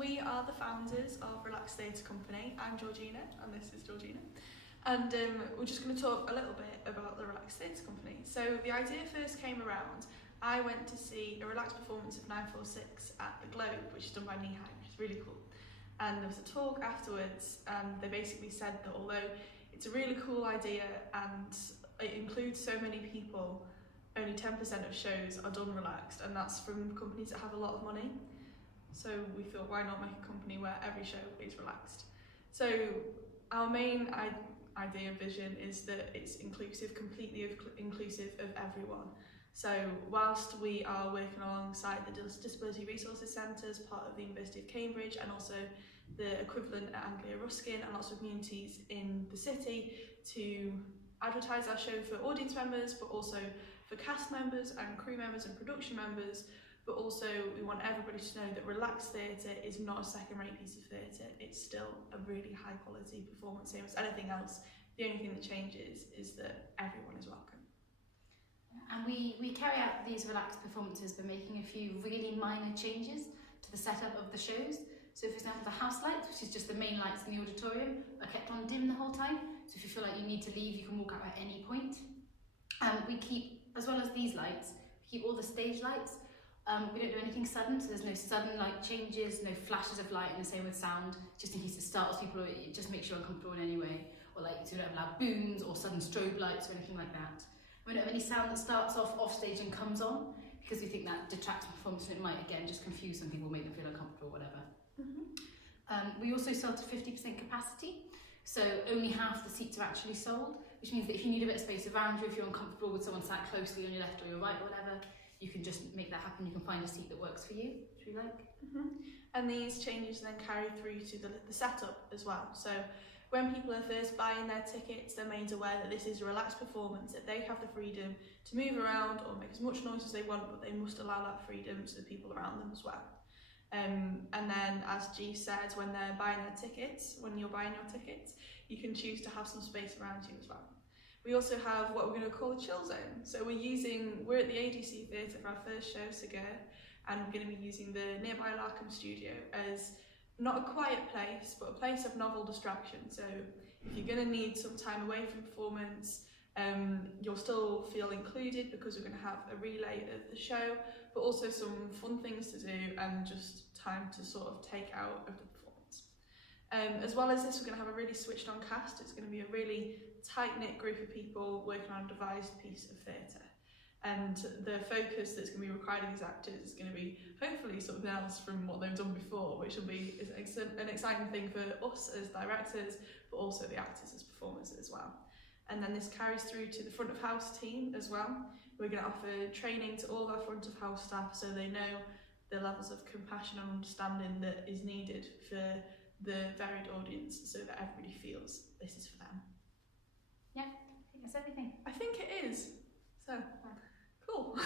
we are the founders of Relaxed Theatre Company. I'm Georgina and this is Georgina. And we're just going to talk a little bit about the Relaxed Theatre Company. So the idea first came around, I went to see a relaxed performance of 946 at the Globe, which is done by Knee-High, which is really cool. And there was a talk afterwards and they basically said that although it's a really cool idea and it includes so many people, only 10% of shows are done relaxed, and that's from companies that have a lot of money. So we thought, why not make a company where every show is relaxed? So our main idea vision is that it's inclusive, completely inclusive of everyone. So whilst we are working alongside the Disability Resources Centre as part of the University of Cambridge and also the equivalent at Anglia Ruskin and lots of communities in the city to advertise our show for audience members, but also for cast members and crew members and production members, but also we want everybody to know that relaxed theatre is not a second-rate piece of theatre. It's still a really high-quality performance, same as anything else. The only thing that changes is that everyone is welcome. And we carry out these relaxed performances by making a few really minor changes to the setup of the shows. So for example, the house lights, which is just the main lights in the auditorium, are kept on dim the whole time. So if you feel like you need to leave, you can walk out at any point. We keep, as well as these lights, we keep all the stage lights. We don't do anything sudden, so there's no sudden light changes, no flashes of light, and the same with sound, just in case it startles people or it just makes you uncomfortable in any way. Or like, so we don't have loud booms or sudden strobe lights or anything like that. We don't have any sound that starts off stage and comes on, because we think that detracts from performance and it might, again, just confuse some people, make them feel uncomfortable or whatever. We also sell to 50% capacity, so only half the seats are actually sold, which means that if you need a bit of space around you, if you're uncomfortable with someone sat closely on your left or your right or whatever, you can just make that happen. You can find a seat that works for you, which we like. And these changes then carry through to the setup as well. So when people are first buying their tickets, they're made aware that this is a relaxed performance, that they have the freedom to move around or make as much noise as they want, but they must allow that freedom to the people around them as well. And then, as G said, when they're buying their tickets, when you're buying your tickets, you can choose to have some space around you as well. We also have what we're going to call a chill zone. So we're at the ADC Theatre for our first show, Segure, and we're going to be using the nearby Larkham studio as not a quiet place, but a place of novel distraction. So if you're going to need some time away from performance, you'll still feel included because we're going to have a relay of the show, but also some fun things to do and just time to sort of take out of the performance. As well as this, we're going to have a really switched on cast. It's going to be a really tight-knit group of people working on a devised piece of theatre. And the focus that's going to be required of these actors is going to be hopefully something else from what they've done before, which will be an exciting thing for us as directors, but also the actors as performers as well. And then this carries through to the front of house team as well. We're going to offer training to all of our front of house staff so they know the levels of compassion and understanding that is needed for the varied audience so that everybody feels this is for them. Yeah, I think that's everything. I think it is. So, cool.